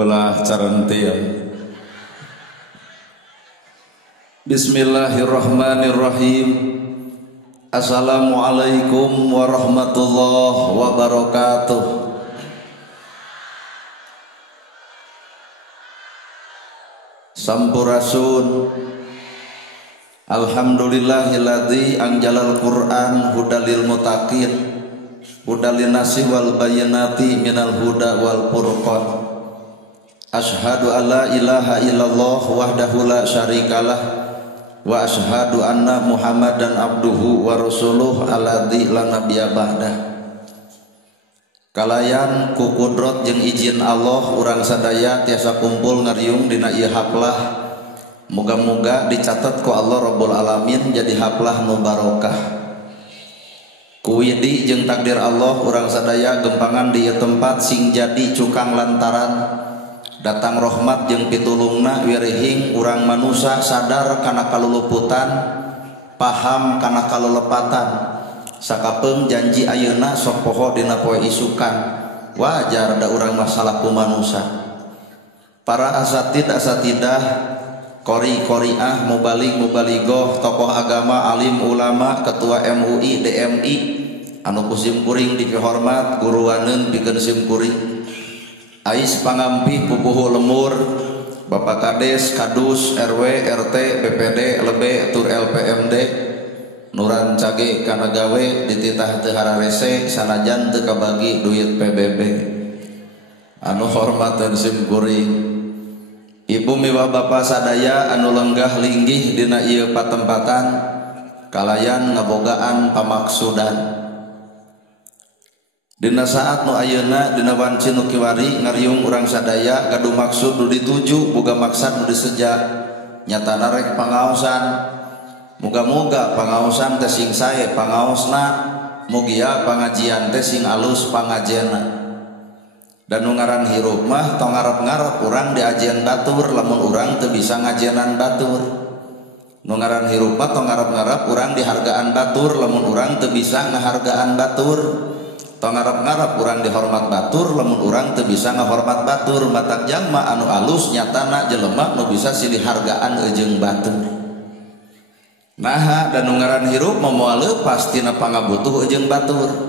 ulah carantian. Bismillahirrahmanirrahim. Assalamualaikum warahmatullahi wabarakatuh. Sampurasun. Alhamdulillahilladzi anjalal Qur'an hudalil muttaqin hudalin nasi wal bayyinati minal huda wal furqan. Asyhadu alla ilaha illallah wahdahu la syarikalah wa asyhadu anna Muhammadan abduhu wa rasuluh alladzi la nabiyya ba'dah. Kalayan ku kudrot jeung izin Allah urang sadaya tiasa kumpul ngariung dina ieu haflah. Moga-moga dicatat ku Allah Rabbul Alamin jadi haflah nu barokah. Kuwidi jeung takdir Allah urang sadaya gempangan di ieu tempat sing jadi cukang lantaran datang rahmat jeung pitulungna wirihing urang manusia sadar kana kaluluputan, paham kana kalelepatan. Sakapeung janji ayeuna sok poho dina poe isukan. Wajar da urang masalah ku manusia. Para asatidah qori-qoriah, mubalig-mubaligoh, tokoh agama, alim ulama, ketua MUI, DMI anu kusim kuring dipihormat, guruaneun pikeun sim kuring. Ais pangampih pupuhu lemur, Bapak Kades, Kadus, RW, RT, BPD, LB, Tur LPMD, nuran cage kana gawe dititah teu hararese sanajan teu kabagi duit PBB. Anu hormateun sim kuring. Ibu miwah bapak sadaya anu lenggah linggih dina ieu patempatan kalayan ngabogaan pamaksudan. Dina saat nu ayeuna dina wanci nu kiwari ngariung urang sadaya gaduh maksud nu dituju boga maksad nu diseja nyatana rek pangaosan. Muga-muga pangaosan teh sing sae pangaosna, mugia pangajian teh sing alus pangajenna. Dan nu ngaran hirup mah tong ngarep-ngarep urang diajian batur lamun urang teu bisa ngajienan batur. Nu ngaran hirup mah tong ngarep-ngarep urang dihargaan batur lamun urang teu bisa ngahargaan batur. Tong ngarep-ngarep urang dihormat batur lamun urang teu bisa ngahormat batur. Matak jalma anu alus nyatana jelema nu bisa silih hargaan ejeung batur. Nah, dan nu ngaran hirup moal leupas tina pangabutuh ejeung batur.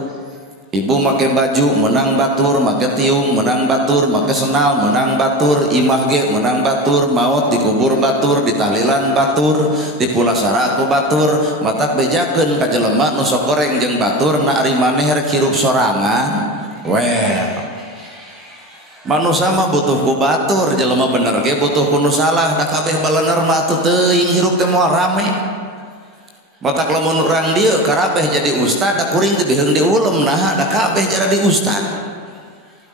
Ibu make baju menang batur, make tiung menang batur, make senal menang batur, imah ge menang batur, maut dikubur batur, ditahlilan batur, dipulasara ku batur. Matak bejakeun ka jelema nu sok goreng jeung batur na ari maneh rek hirup sorangan. Manusia mah butuh ku batur, jelema bener ge butuh ku nu salah. Da kabeh balener mah atuh teuing hirup teh moal rame. Matak lamun urang dieu karabeh jadi ustad da kuring teu diheung diulem nah da kabeh jadi ustad.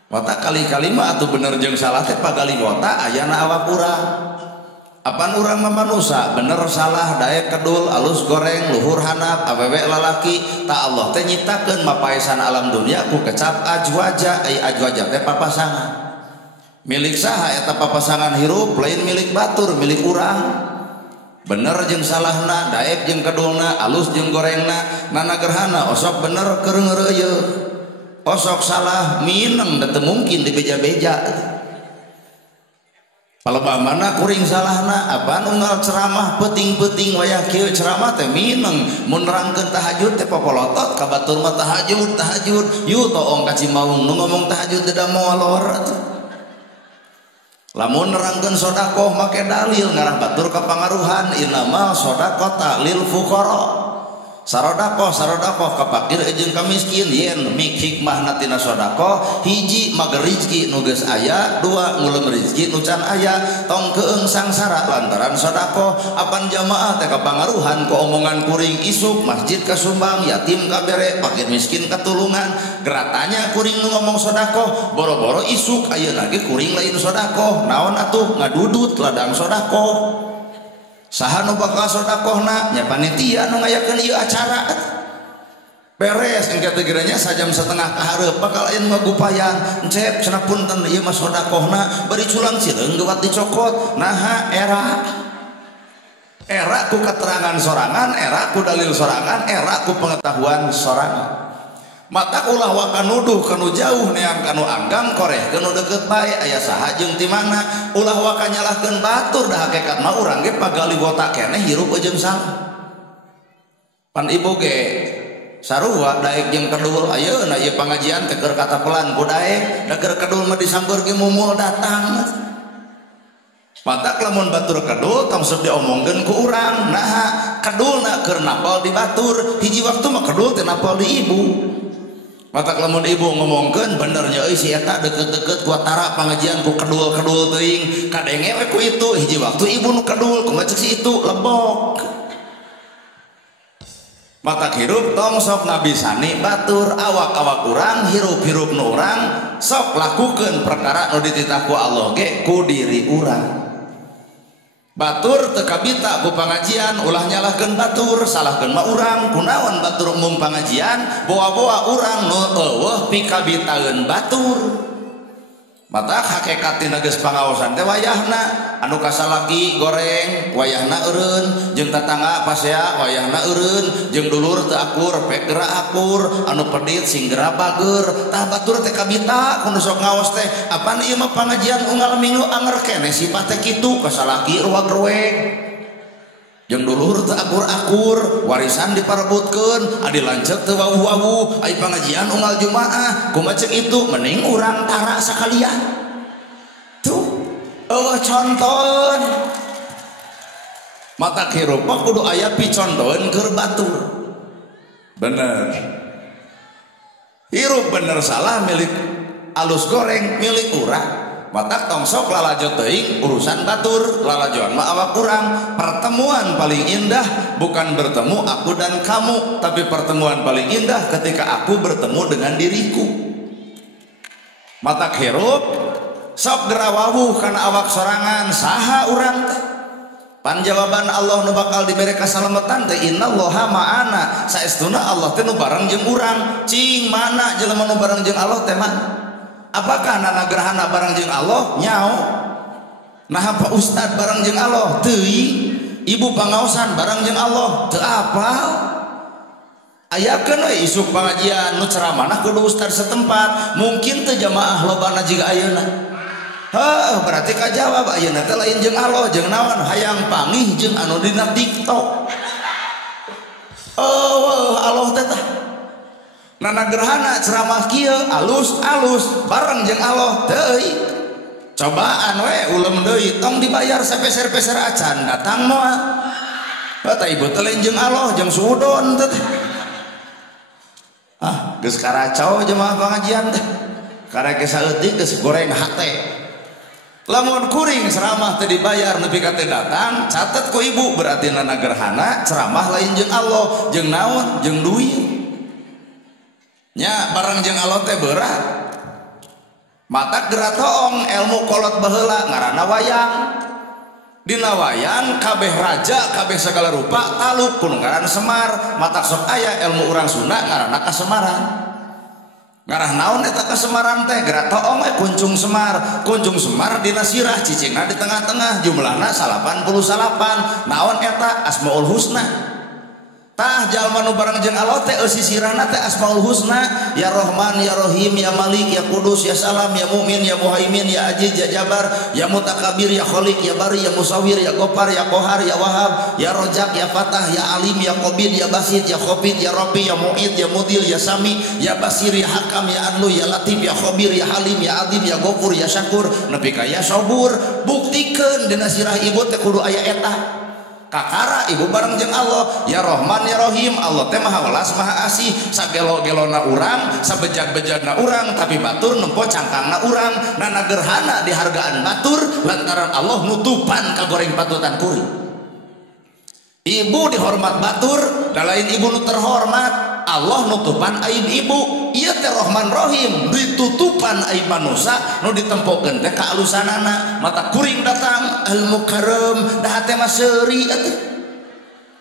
Matak kali-kali mah atuh bener jeung salah teh pagaliwota ayana awak urang. Apan urang mah manusia bener salah daek kedul alus goreng luhur handap awewe lalaki ta Allah teh nyiptakeun mapaesan alam dunia ku kecap ajwaja ai ajwaja teh papasangan. Milik saha eta papasangan hirup lain milik batur milik urang. Bener jeung salahna daek jeung kedulna alus jeung gorengna nana gerhana osok bener keur ngeureuyeuh osok salah mineng da teu mungkin dibeja-beja. Palebamana kuring salahna apa unggal ceramah peuting-peuting wayah kieu ceramah teh mineng mun nerangkeun tahajud teh popolotot ka batur mah tahajud yu toong ka Cimaung nu ngomong tahajud teh da moal atuh. Lamun nerangkeun sedekah make dalil ngarah batur ka pangaruhan innamal shadaqata lil fuqara. Sarodaqah ka fakir jeung ka miskin yen mik hikmahna tina sedekah hiji mager rezeki nu geus aya, dua ngulem rezeki nu can aya, tong keung sangsara lantaran sedekah. Apan jamaah teh ka pangaruhan ku omongan kuring isuk masjid kasumbang, yatim kabere, fakir miskin katulungan. Geratanya kuring nu ngomong sedekah, boro-boro isuk ayeuna ge kuring lain sedekah. Naon atuh ngadudut ladang sedekah. Saha nu bakal sedekahna nya panitia nu ngayakeun ieu acara beres engke teh geranya sajam setengah ka hareup bakal aya ngagupayan encep cenah punten ieu mah sedekahna bari culang cileung gewat dicokot. Naha era ku keterangan sorangan, era ku dalil sorangan, era ku pengetahuan sorangan. mata ulah waka nuduh kanu jauh neang kanu anggang koreh kanu deket bae aya saha jeung ti mana ulah waka nyalahkeun batur da hakikatna urang ge pagaliwota keneh hirup jeung salah pan ibu ge sarua daek jeung kedul ayeuna ieu pangajian teh keur katapelan ku daek da keur kedul mah disamper ge mumul datang mata lamun batur kedul tong sok diomongkeun ku urang nah kedulna keur napal di batur hiji waktu mah kedul teh napal di ibu mata lamun ibu ngomongkeun bener nya euy si eta deket-deket ku tara pangajian ku kedul-kedul teuing kadenge we ku itu hiji waktu ibu nu kedul kumaha ceuk si itu lebok mata hirup tong sok ngabisani batur awak-awak urang hirup-hirup nu urang sok lakukeun perkara nu dititah ku Allah ge ku diri urang batur teu kabita ku pangajian ulah nyalahkeun batur salahkeun mah urang kunaon batur umum pangajian boa-boa urang nu eueuh pikabitaeun batur mata hakikatina geus pangaosan teh wayahna anu kasalaki goreng wayahna eureun jeung tatangga pasea wayahna eureun jeung dulur teu akur pek geura akur anu pedit sing geura bager tah batur teh kabita kudu sok ngaos teh apaan ieu mah pangajian unggal minggu anger keneh sifat teh kitu kasalaki ruwag-ruweg jeung dulur teu akur-akur warisan diparebutkeun adi lanceuk teu wawuh-wawuh ai pangajian unggal jumaah kumaha ceuk itu mending urang tara sakalian tuh eueuh contoh mata hirup mah kudu aya picondoeun keur batur bener hirup bener salah milik alus goreng milik urang mata tong sok lalajo teuing urusan batur lalajoan mah awak urang pertemuan paling indah bukan bertemu aku dan kamu tapi pertemuan paling indah ketika aku bertemu dengan diriku mata hirup sok gerawawuh kana awak sorangan saha urang teh panjawaban Allah nu bakal dibere kasalametan teh innallaha ma'ana saestuna Allah teh nu bareng jeung urang cing mana jelema nu bareng jeung Allah teh mah apakah nana gerhana bareng jeung Allah nyao nah apa ustad bareng jeung Allah teuing ibu pangaosan bareng jeung Allah teu apal ayakeun we isuk pangajian nu ceramahna kudu ustad setempat mungkin teu jamaah lobana jiga ayeuna heuh berarti kajawab ayeuna teh lain jeung Allah jeung naon hayang pangih jeung anu dina TikTok oh Allah teh nana gerhana ceramah kieu alus-alus bareng jeung Allah teuing cobaan we ulem deui tong dibayar sapeser-peser acan datang moal tah ibu teh lain jeung Allah jeung sudon teh geus karacau jemaah pangajian teh karek saeutik geus goreng hate lamun kuring ceramah teh dibayar nepi ka teh datang catet ku ibu berarti nana gerhana ceramah lain jeung Allah jeung naon jeung duit nya bareng jeung Allah teh berat mata geura toong ilmu kolot baheula ngaranna wayang dina wayang kabeh raja kabeh segala rupa taluk kudu ngaran Semar mata sok aya ilmu urang Sunda ngaranna kasemaran ngarah naon eta kasemaran teh geura toong we kuncung Semar dina sirah cicingna di tengah-tengah jumlahna 88 naon eta Asmaul Husna tah jalma nu bareng jeung Allah teh sisirana teh Asmaul Husna ya Rahman ya Rahim ya Malik ya Qudus ya Salam ya Mu'min ya Muhaimin ya Aziz ya Jabar ya Mutakabir ya Khaliq ya Bari ya Musawwir ya Ghaffar ya Qahar ya Wahhab ya Rajak ya Fatah ya Alim ya Qabid ya Basit ya Khabid ya Rabbi ya Mu'id ya Mudil ya Sami ya Basir ya Hakam ya Adlu ya Latif ya Khabir ya Halim ya Adim ya Ghafur ya Syakur nepi ka ya Sabur buktikeun dina sirah ibu teh kudu aya eta kakara ibu bareng jeung Allah ya Rahman ya Rahim Allah teh maha welas maha asih sagelo-gelona urang sabejag-bejagna urang tapi batur nempo cangkangna urang nana gerhana dihargaan batur lantaran Allah nutupan ka goreng patutan kuring ibu dihormat batur da lain ibu nu terhormat Allah nutupan aib ibu ieu teh Rahman Rahim ditutupan aib manusia nu ditempokeun teh ka alusanana mata kuring datang al mukarram da teh mah seuri atuh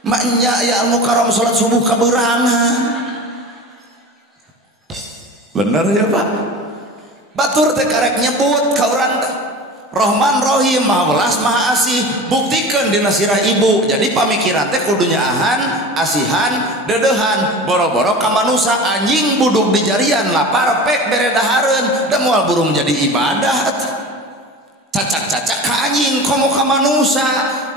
maknya ya al mukarram salat subuh kaberangan bener ya Pak batur teh karek nyebut ka urang teh Rahman Rahim, Maha Welas Maha Asih, buktikan dina sirah ibu. Jadi pamikiran teh kudunya ahan, asihan, dedehan, boro-boro ka manusa anjing buduk di jarian lapar pek bere dahareun da moal burung jadi ibadah. Cacak-cacak ka anjing komo ka manusa.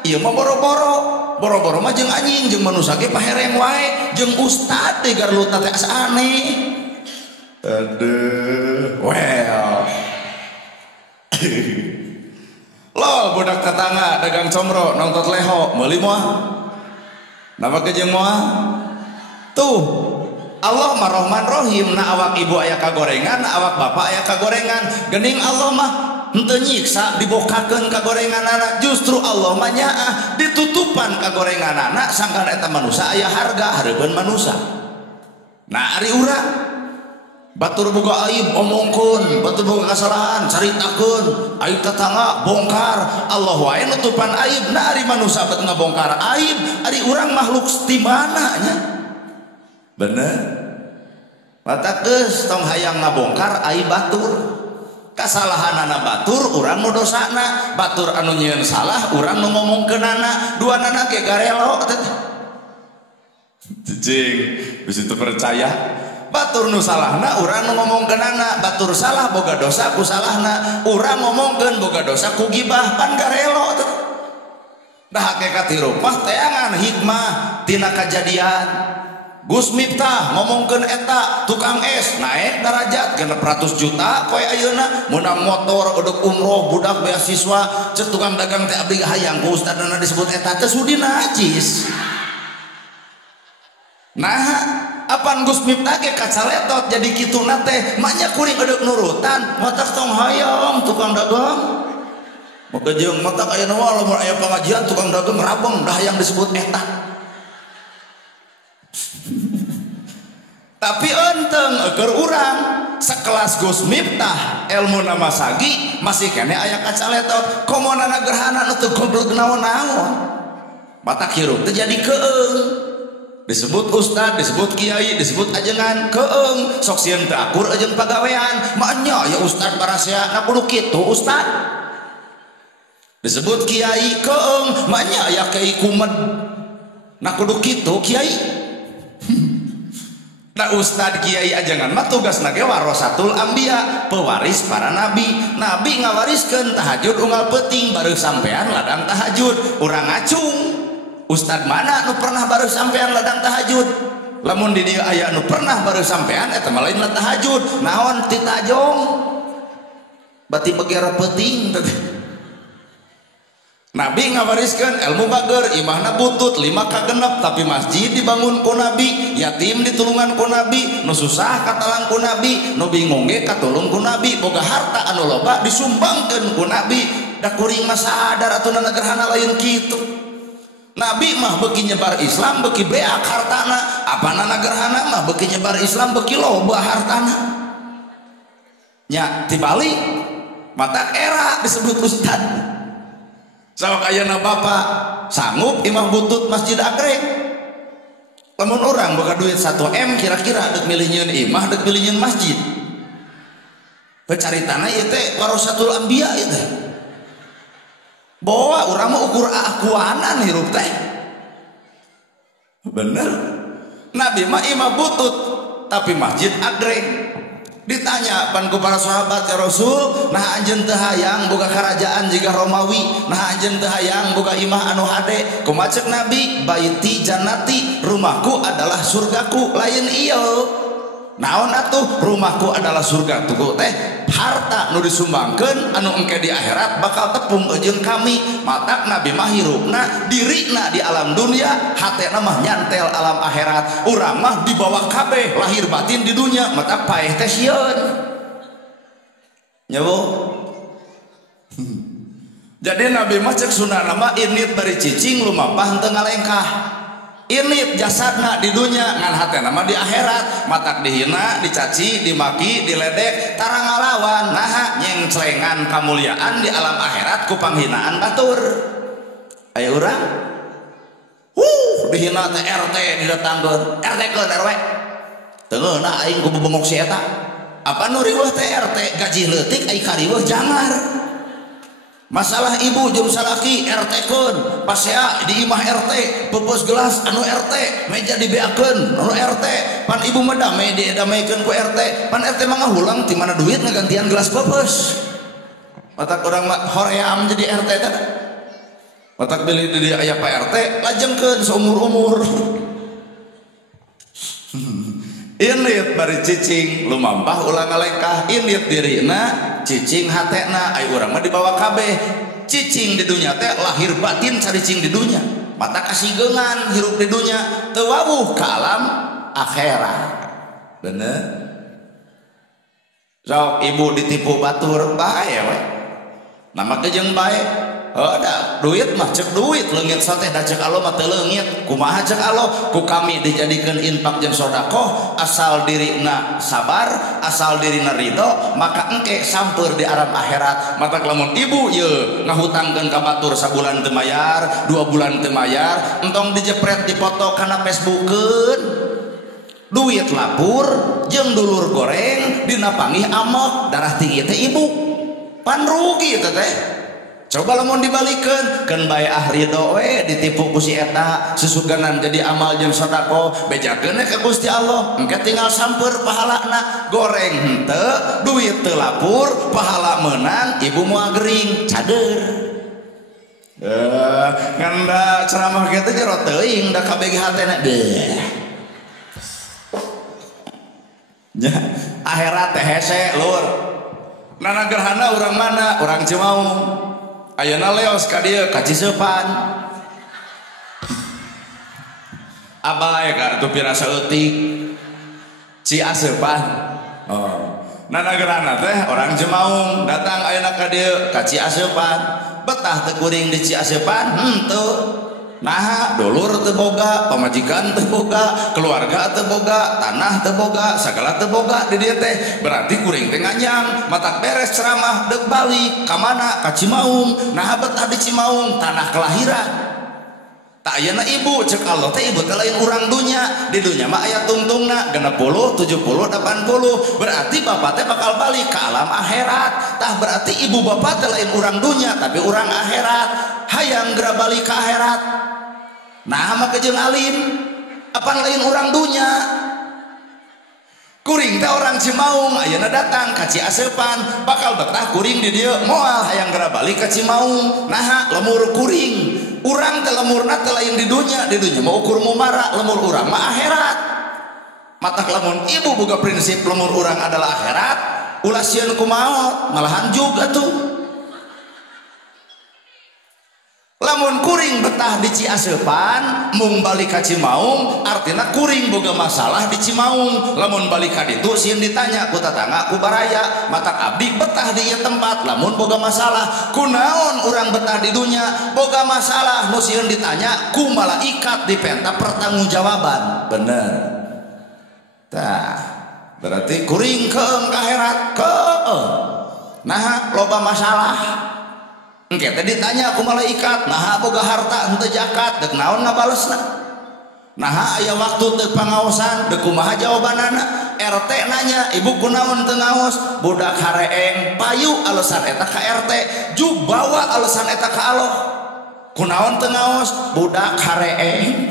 Ieu mah boro-boro mah jeung anjing jeung manusa ge pahereng wae, jeung ustad teh garlutna teh asa aneh. Aduh, well. Lol budak tetangga dagang comro nongtot leho meuli moal napa kejeng moal tuh Allah mah Rahman Rahim na awak ibu aya kagorengan na awak bapak aya kagorengan geuning Allah mah henteu nyiksa dibokakeun kagorenganana justru Allah mah nyaah ditutupan kagorenganana sangkan eta manusia aya harga hareupeun manusia. Nah ari urang batur boga aib omongkeun, batur boga kasalahan caritakeun, aib tetangga bongkar. Allah wae nutupan aib. Na ari manusia bet ngabongkar aib, ari urang makhluk di mana nya? Bener. Mata geus tong hayang ngabongkar aib batur. Kasalahanana batur urang nu dosana, batur anu nyieun salah urang nu ngomongkeunana, duanana ge garelo. Cicing, bisa itu percaya. Batur nu salahna urang nu ngomongkeunana, batur salah boga dosa ku salahna, urang ngomongkeun boga dosa ku gibah pan garelo teh. Da hakikat hirup mah teangan hikmah tina kajadian. Gus Miftah ngomongkeun eta tukang es naik derajat 600 juta poe ayeuna meunang motor uduk umroh budak beasiswa ceuk tukang dagang teh abdi hayang ku ustadna disebut eta teh sudi najis. Nah apan Gus Miftah ge kacaletot jadi kituna teh manya kuring eudeuh nurutan motor tong hayang tukang dagang maka jeung motor aya nawa lamun aya pengajian tukang dagang rabeng dah yang disebut eta. Tapi enteng keur urang sakelas Gus Miftah ilmu nama sagi masih kene aya kacaletot komonana gerhana nu teu goblok naon-naon matak hirup teh jadi keung disebut ustad, disebut kiai, disebut ajengan keung sok sieun teu akur ajeun pagawean manya ya ustad barasia na kudu kitu ustad disebut kiai keung manya ya kiai kumed na kudu kitu kiai. Nah ustad kiai ajengan mah tugasna ge warasatul anbiya pewaris para nabi. Nabi ngawariskeun tahajud unggal peuting baru sampean ladang tahajud urang ngacung. Ustad mana nu pernah baru sampean ladang tahajud? Lamun di dieu aya nu pernah baru sampean eta mah lain tahajud. Naon ti tajong? Bati begera peuting. Nabi ngawariskeun ilmu bager, imahna butut 5 ka 6 tapi masjid dibangun ku Nabi, yatim ditulungan ku Nabi, nu susah katalang ku Nabi, nu bingung ge katulung ku Nabi, boga harta anu loba disumbangkeun ku Nabi. Da kuring mah sadar atuh gerhana lain kitu. Nabi mah beuki nyebar Islam beuki beak hartana, apanana gerhana mah beuki nyebar Islam beuki loba hartana. Nya tibalik mata era disebut ustad. Sawak ayeuna bapak sanggup imah butut masjid agreng. Lamun urang boga duit 1 M kira-kira deuk milih nyieun imah deuk milih nyieun masjid. Pecaritana ieu teh warasatul anbiya ieu teh. Bawa urang mah ukur akuanan hirup teh. Bener. Nabi mah imah butut tapi masjid agreng. Ditanya pan ku para sahabat ya Rasul, nah anjeun teu hayang boga karajaan jiga Romawi, nah anjeun teu hayang boga imah anu hade. Kumaha ceuk Nabi? Baiti jannati, rumahku adalah surgaku, lain ieu. Naon atuh? Rumahku adalah surga tuh teh harta nu disumbangkeun anu engke di akhirat bakal tepung eujeun kami. Matak Nabi mah hirupna dirina di alam dunia, hatena mah nyantel alam akhirat. Urang mah dibawa kabeh lahir batin di dunia, matak paeh teh sieun. Nya jadi Nabi mah cek sunana mah init bari cicing lumapah henteu ngalengkah. Ini jasadna di dunia ngan hatena mah di akhirat, matak dihina, dicaci, dimaki, diledek, tarang ngalawan, nah nyengcelengan kamuliaan di alam akhirat ku panghinaan batur. Aya urang dihina teh RT didatangkeun, RT ke RW. Teu ngeuna aing ku bebengok si eta. Apa nu riweuh teh RT gaji leutik ai kariweuh jangar. masalah ibu jeung salaki RT keun pasea di imah RT pupus gelas anu RT meja dibeakeun anu RT pan ibu mah damai didamaikeun ku RT pan RT mah ngahulang ti mana duit ngagantian gelas pupus matak urang mah hoream jadi RT teh matak beli di aya Pak RT lajengkeun seumur-umur init bari cicing lumampah ulang ngalengkah init dirina cicing hatena ai urang mah dibawa kabeh cicing di dunya teh lahir batin caricing di dunya mata kasigeungan hirup di dunya teu wawuh ka alam akhirat bener sok ibu ditipu batur bae we nama jeung bae ada duit mah cek duit leungit sateh da cek Allah mah teu leungit kumaha cek Allah ku kami dijadikeun infak jeung sedekah asal dirina sabar asal dirina ridho maka engke sampeur di alam akhirat mata lamun ibu ye ngahutangkeun ka batur sabulan teu mayar 2 bulan teu mayar entong dijepret dipoto kana Facebookkeun duit lapur jeung dulur goreng dina panggih amok darah tinggi teh ibu pan rugi teh coba lamun dibalikeun keun bae ridho we ditipu ku si eta susuganan jadi amal jeung sedekah bejakeun ka Gusti Allah engke tinggal sampeur pahalana goreng henteu duit teu lapur pahala meunang ibu moal gering cader nganda ceramah kitu jero teuing da kabeh hatena nya akhirat teh hese lur nana gerhana urang mana urang Cimaung ayeuna leos ka dieu ka Ciseupan abae ka tuh pirasa eutik Ciaseupan oh nana gerhana teh orang Cimaung datang ayeuna ka dieu ka Ciaseupan betah teu kuring di Ciaseupan henteu nah dulur teu boga pamajikan teu boga keluarga teu boga tanah teu boga sagala teu boga di dieu teh berarti kuring teh nganyang matak beres ceramah deuk balik ka mana ka Cimaung nah betah di Cimaung tanah kelahiran tak ayeuna ibu cek Allah teh ibu teh lain urang dunya di dunya mah aya tungtungna 60 70 80 berarti bapak teh bakal balik ke alam akhirat tah berarti ibu bapak teh lain urang dunya tapi urang akhirat hayang geura balik ke akhirat nah mah kejeung alim apa lain urang dunya kuring teh orang Cimaung ayeuna datang ka Ciaseupan bakal betah kuring di dieu moal hayang geura balik ka Cimaung nah lemur kuring urang teh lemurna teh lain di dunya mah ukur mumara lemur urang mah akhirat matak lamun ibu boga prinsip lemur urang adalah akhirat ulah sieun ku maot malahan juga tuh lamun kuring betah di Ciaseupan mung balik ka Cimaung artina kuring boga masalah di Cimaung lamun balik ka ditu sieun ditanya ku tatangga ku baraya matak abdi betah di ieu tempat lamun boga masalah kunaon urang betah di dunya boga masalah nu sieun ditanya ku malaikat dipenta pertanggungjawaban bener tah berarti kuring keung ka akhirat keung nah loba masalah engke teh ditanya ku malaikat naha boga harta henteu zakat deuk naon ngabalesna naha aya waktu teu pangaosan deuk kumaha jawabanana RT nanya ibu kunaon teu ngaos budak hareeng payu alesan eta ka RT jug bawa alesan eta ka Allah kunaon teu ngaos budak hareeng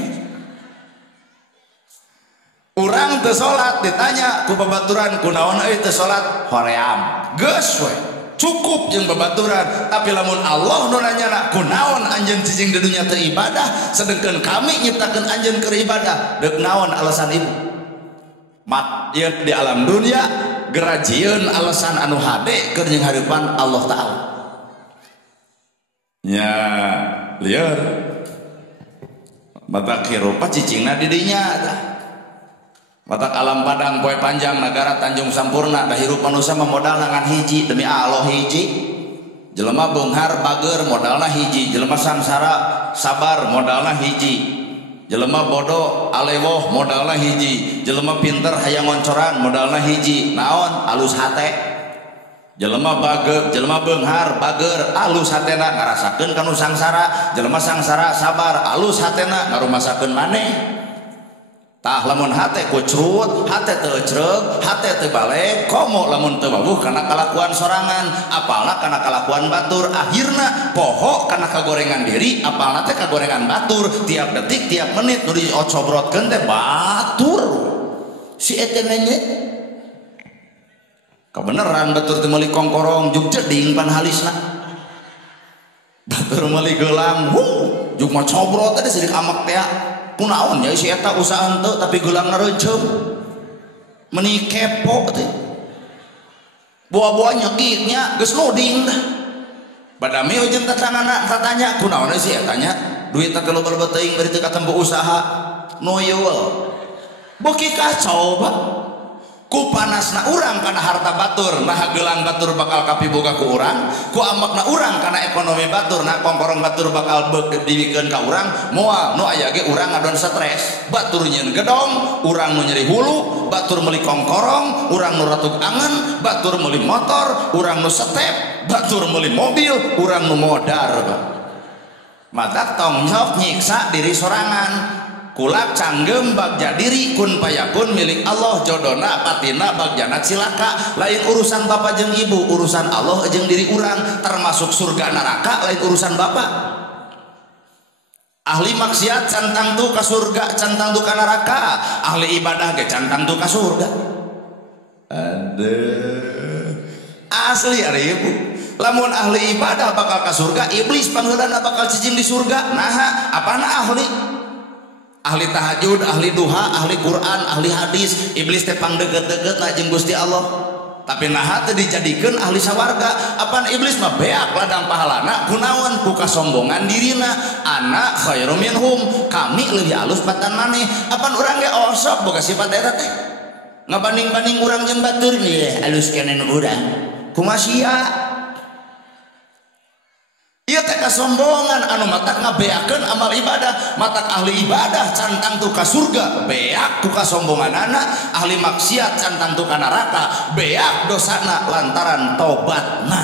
urang teu salat ditanya ku babaturan kunaon euy teu salat hoream geus we cukup jeung babaturan tapi lamun Allah nu nanyana kunaon anjeun cicing di dunya teu ibadah sedengkeun kami nyiptakeun anjeun keur ibadah deuk naon alasan ibu mat ieu di alam dunia gerajieun alasan anu hade keur jeung hareupan Allah taala nya lieur mata kirupa cicingna di dinya tah matak alam padang poe panjang negara Tanjung Sampurna da hirup manusia mah modalna ngan hiji demi Allah hiji jelema beunghar bager modalna hiji jelema sangsara sabar modalna hiji jelema bodoh alewoh modalna hiji jelema pinter hayang ngoncoran modalna hiji naon alus hate jelema bager jelema beunghar bager alus hatena ngarasakeun kanu sangsara jelema sangsara sabar alus hatena ngarumasakeun maneh tah lamun hate kucrut hate teu ecreug hate teu balik komo lamun teu bawuh kana kalakuan sorangan apalna kana kalakuan batur akhirna poho kana kagorengan diri apalna teh kagorengan batur tiap detik tiap menit nu diocobrotkeun teh batur si eta nanya kebeneran batur teh meuli kongkorong juk jeding pan halisna batur meuli geulang juk mah cobrot teh sidik amak teh kunaon ya si eta usaha henteu tapi geulangna reuceum meuni kepo teh buah-buah nyekitnya geus nuding tah badami jeung tatanana tatanya kunaon si eta nya duit teh loba-loba teuing bari teu katembu usaha nu yeul beuki kacau ba ku panasna urang kana harta batur nah gelang batur bakal kapiboga ku urang ku amakna urang kana ekonomi batur nah kongkorong batur bakal dibikeun ka urang moal nu aya ge urang ngadon stres batur nyeun gedong urang nu nyeri hulu batur meuli kongkorong urang nu ratug angen batur meuli motor urang nu setep batur meuli mobil urang nu modar mata tong sok nyiksa diri sorangan kulak canggem bagja diri kun payakun milik Allah jodona patina bagjana cilaka lain urusan bapak jeung ibu urusan Allah jeung diri urang termasuk surga neraka lain urusan bapak ahli maksiat cantang tuh ka surga cantang tuh ka neraka ahli ibadah ge cantang tuh ka surga aduh asli ari ibu lamun ahli ibadah bakal ka surga iblis pangheulana bakal cicing di surga nah apana ahli tahajud, ahli duha, ahli Quran, ahli hadis iblis teh pangdeukeut-deukeut na jeung Gusti Allah tapi naha teh dijadikeun ahli sawarga apaan iblis mah beak ladang pahalana kunaon ku kasombongan dirina ana khairum minhum kami leuwih alus patan maneh apaan urang ge osok boga sifat eta teh ngabanding-banding urang jeung batur ieu alus kenen urang kumaha sia ieu teh kasombongan anu matak ngabeakeun amal ibadah matak ahli ibadah cantang tuh ka surga beak ku kasombonganana ahli maksiat cantang tuh ka neraka beak dosana lantaran tobatna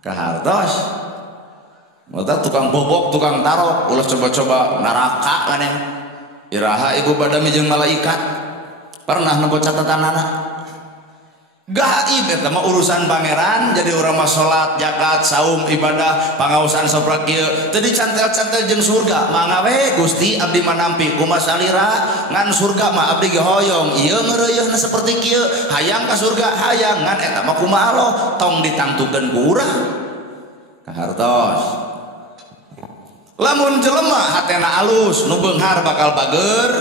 kahartos mata tukang bobok tukang tarok ulah coba-coba neraka kaneh iraha ibu badami jeung malaikat pernah nempo catatanana gaib eta mah urusan pangeran jadi urang mah salat zakat saum ibadah pangaosan soprak kieu teu dicantel-cantel jeung surga mangga we Gusti abdi mah nampi kumaha salira ngan surga mah abdi ge hoyong ieu ngeureuyeuhna saperti kieu hayang ka surga hayang ngan eta mah kumaha Allah tong ditangtukeun ku urang kahartos lamun jelema hatena alus nu beunghar bakal bager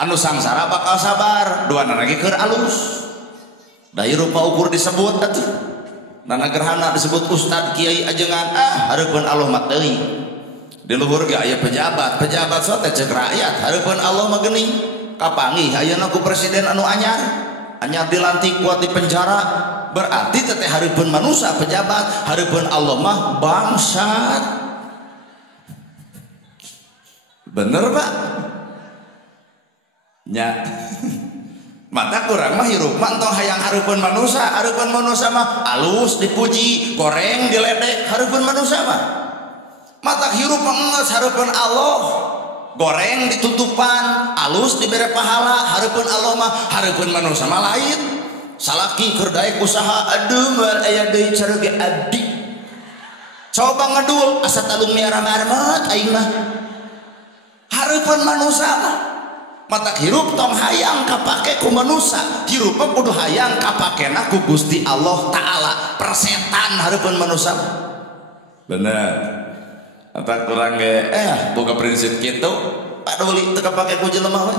anu sangsara bakal sabar duana lagi keur alus dari rupa ukur disebut atuh nana gerhana disebut ustad kiai ajengan hareupeun Allah mah teuing di luhur ge aya pejabat sote ceuk rakyat hareupeun Allah mah geuning kapanggih ayeuna ku presiden anu anyar dilantik kuat di penjara berarti teteh hareupeun manusia pejabat hareupeun Allah mah bangsat bener Pak nya mata kurang mah hirup mah entong hayang hareupeun manusia mah alus dipuji goreng diledek hareupeun manusia mah mata hirup mah geus hareupeun Allah goreng ditutupan alus dibere pahala hareupeun Allah mah hareupeun manusia mah lain salaki keur daek usaha aduh moal aya deui careuge abdi coba ngedul asa talung miara marmot aing mah hareupeun manusia mah matak hirup tong hayang kapake ku manusia hirup kudu hayang kapakena ku Gusti Allah Ta'ala persetan hareupeun manusia bener eta kurang ge boga prinsip kitu paduli teu kapake ku jelema we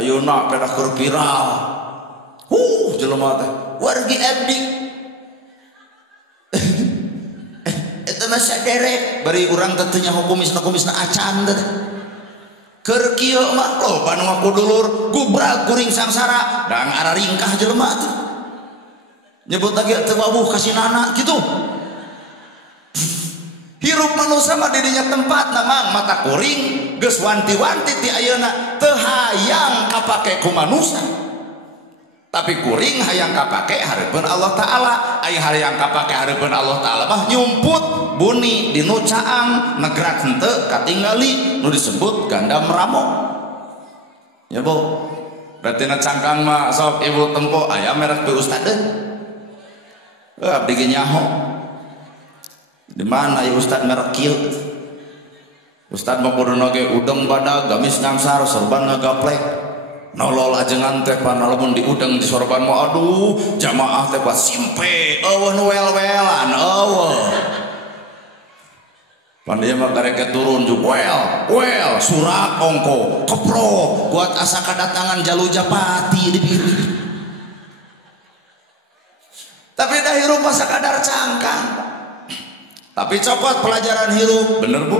ayeuna pedah keur viral jelema teh wargi abdi eta mah saderek bari urang teh teu nyaho kumisna acan teh keur kieu mah loba nu ngaku dulur gubrak kuring sangsara dang ara ringkah jelema teh nyebut lagi teu wawuh kasinana kitu hirup manusia mah di dinya tempat namang mata kuring geus wanti-wanti ti ayeuna teu hayang kapake ku manusia tapi kuring hayang kapake hareupeun Allah Ta'ala aya hayang kapake hareupeun Allah Ta'ala mah nyumput buni di nu caang negrak henteu katingali nu disebut ganda meramok ya Bu. Berarti na cangkang mah sok ibu tempo aya merek pi ustad deui. Abdi ge nyaho. Di mana ya ustad merek kieu? Ustad mah kudu ge udeng badag gamis ngangsar sorban ngagaplek. Nolol ajengan teh pan lamun di udeng di sorban mah aduh jamaah teh pas simpe eueuh nu wel-welan eueuh. Pandia mah karek turun juga well surat ongko kepro buat asa kedatangan Jalu Japati di biru. Tapi dah hirup masa kadar cangkang. Tapi copot pelajaran hirup, bener Bu?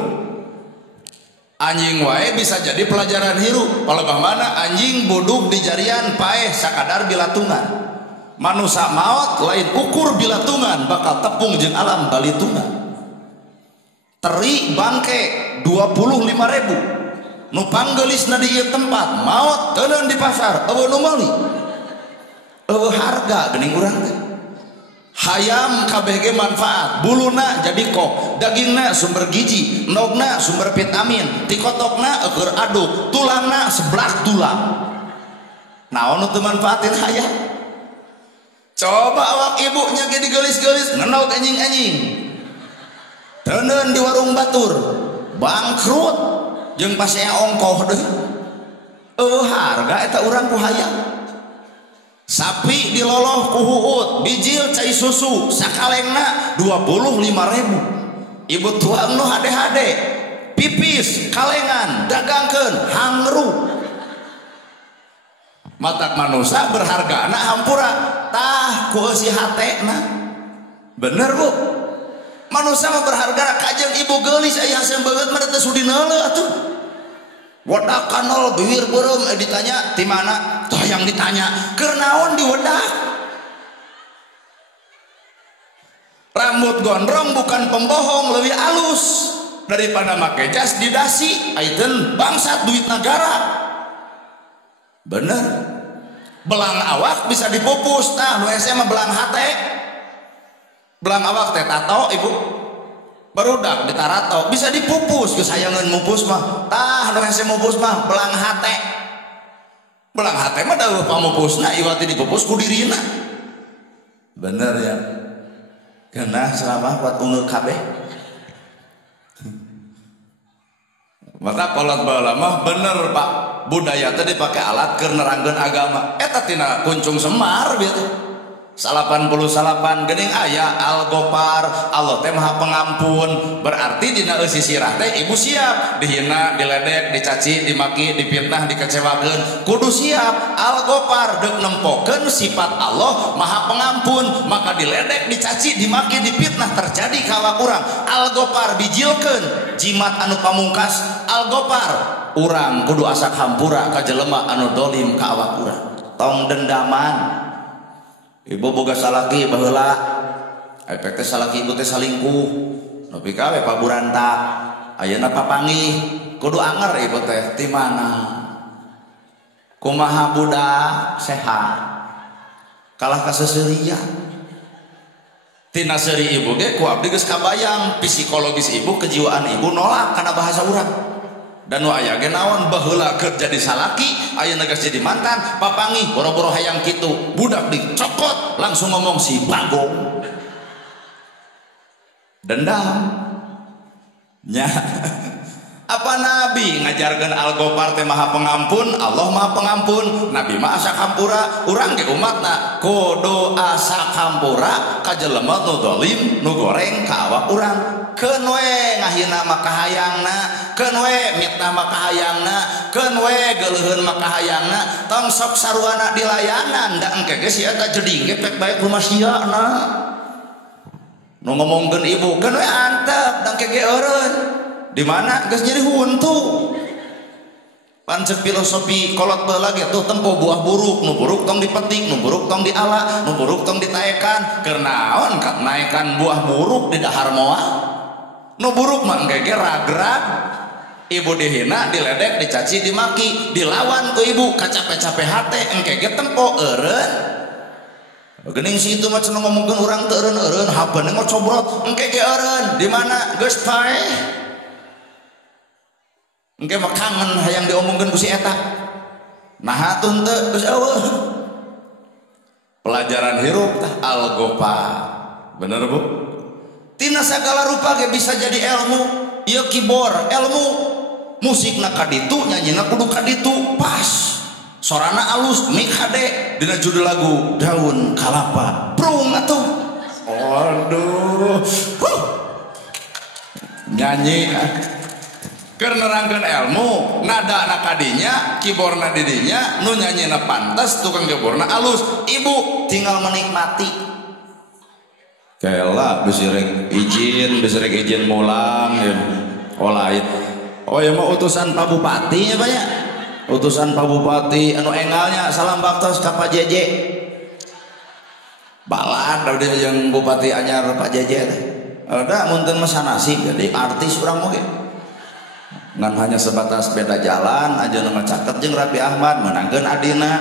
Anjing wae bisa jadi pelajaran hirup. Kalau bagaimana anjing bodug di jarian paeh sakadar bilatungan. Manusia maut lain ukur bilatungan bakal tepung jeung alam balitungan. Teri bangke 25.000 nu panggelisna di ieu tempat maot teuneun di pasar eueuh nu meuli eueuh harga geuning urang teh hayam kabeh ge manfaat buluna jadi kok dagingna sumber gizi nogna sumber vitamin tikotokna keur aduk tulangna 11 tulang naon nu teu manfaatin hayam coba awak ibunya ge digelis-gelis ngenog anjing-anjing teuneun di warung batur bangkrut jeung pasea ongkoh deui harga eta urang ku hayang sapi diloloh ku huut bijil cai susu sakalengna 25.000 ibu tuang nu hade-hade pipis kalengan dagangkeun hangru matak manusia berharga na hampura tah ku si hatena bener Bu manusia mah berharga kajeng ibu geulis aya hasil beungeut mah teh sudi neuleuh atuh wadak kanol bibir beureum ditanya ti mana tah yang ditanya keur naon di wadak rambut gondrong bukan pembohong lebih alus daripada make jas di dasi ayeuna bangsat duit negara bener belang awak bisa dipupus tah nu hese mah belang hate belang awak teh tato ibu barudak ditarato bisa dipupus geus hayangeun mupus mah tah nu hese mupus mah belang hate mah daweuh pamupusna iwati dipupus ku dirina bener ya geunah selama buat unggul kabeh maka kolot baheula mah bener Pak budaya teh dipake alat keur nerangkeun agama eta tina kuncung Semar bieu 88 geuning aya Al-Ghafar Allah teh Maha Pengampun berarti dina eusi sirah teh ibu siap dihina diledek dicaci dimaki dipitnah dikecewakeun kudu siap Al-Ghafar deuk nempokeun sifat Allah Maha Pengampun maka diledek dicaci dimaki dipitnah terjadi ka awak urang Al-Ghafar bijilkeun jimat anu pamungkas Al-Ghafar urang kudu asa hampura ka jelema anu dolim ka awak urang tong dendaman ibu boga salaki baheula efek teh salaki ibu teh salingkuh nepi ka we paburanta ayeuna papangih kudu anger ibu teh ti mana kumaha budak sehat kalah ka seuseulian tina seuri ibu ge ku abdi geus kabayang psikologis ibu kejiwaan ibu nolak kana bahasa urang dan nu aya ge naon baheula keur jadi salaki ayeuna geus jadi mantan papangih boro-boro hayang kitu budak dicokot langsung ngomong si bagong dendam nya apa nabi ngajarkeun Al-Ghafar teh Maha Pengampun Allah Maha Pengampun nabi mah asa hampura urang ge umatna kudu asa hampura ka jelema nu zalim nu goreng ka awak urang keun we ngahina mah kahayangna keun we mitnah mah kahayangna keun we geuleuheun mah kahayangna tong sok saruana dilayanan da engke ge si eta jeding ge pek bae rumah siana nu ngomongkeun ibu keun we antep da engke ge eureun di mana geus jadi huntu pancen filosofi kolot baheula ge tuh tempo buah buruk nu buruk tong dipetik nu buruk tong diala nu buruk tong ditaekan keur naon kat naekan buah buruk di dahar moal nu buruk mah engke ge ragrag ibu dihina diledek dicaci dimaki dilawan ku ibu kacape-cape hate engke ge tempo eureun geuning si itu mah cenah ngomongkeun urang teu eureun-eureun hapeuna mah cobrot engke ge eureun di mana geus paeh engke mah kangen hayang diomongkeun ku si eta nah hatun teu geus eueuh pelajaran hirup tah algopa bener Bu tina sagala rupa ge bisa jadi ilmu ieu keyboard ilmu musikna kaditu nyanyina kudu kaditu pas sorana alus mik hade dina judul lagu daun kalapa prung atuh waduh nyanyi keur nerangkeun ilmu nada na kadinya keyboardna di dinya nu nyanyina pantes tukang keyboardna alus ibu tinggal menikmati kela besirek izin mulang ya lain oh ya mau utusan Pak Bupati ya Pak ya utusan Pak Bupati anu engalnya salam baktos ka Pak JJ balad dia yang Bupati anyar Pak JJ teh ada munten masa nasib jadi artis urang oge ngan hanya sebatas beda jalan aja nama caket jeung Raffi Ahmad menangkeun adina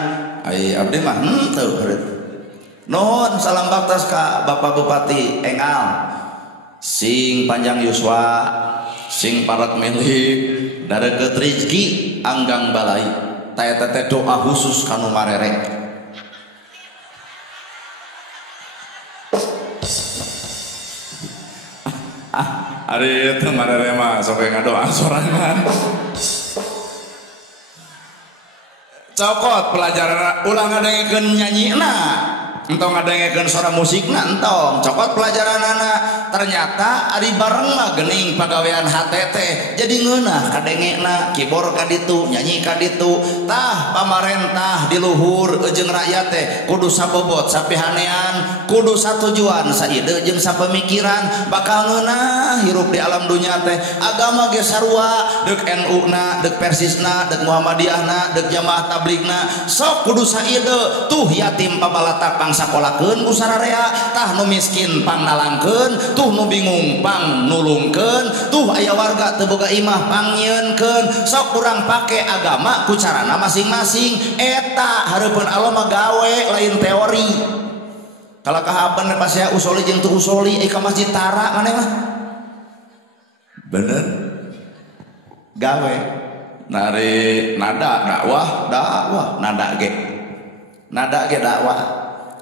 ai abdi mah teu nuhun salam baktos ka Bapak Bupati Engal sing panjang yuswa sing parat milik dareget rezeki anggang balai ta teh doa khusus kanu marere hari itu marere mah sok ngadoa sorangan cokot pelajaran ulang ngadengkeun nyanyina entong ngadengkeun suara musikna entong cokot pelajaran anak ternyata ari bareng mah geuning pagawean HTT jadi ngeunah kadengena keyboard kaditu nyanyi kaditu tah pamarentah di luhur jeung rakyat teh kudu sabobot sapihanean kudu satujuan saide jeung sapemikiran bakal ngeunah hirup di alam dunya teh agama ge sarua deuk NU na deuk Persisna deuk Muhammadiyah na deuk Jamaah Tabligna sok kudu saide tuh yatim pabalatak pangsakolakeun ku sararea tah nu miskin pangnalangkeun tuh nu bingung pang nulungkeun tuh aya warga teu boga imah pangyieunkeun sok urang pake agama ku carana masing-masing eta hareupeun Allah mah gawe lain teori kalau kahapan pas saya usoli jeung teu usoli ka masjid tara maneh mah bener gawe nari nada dakwah nada ge dakwah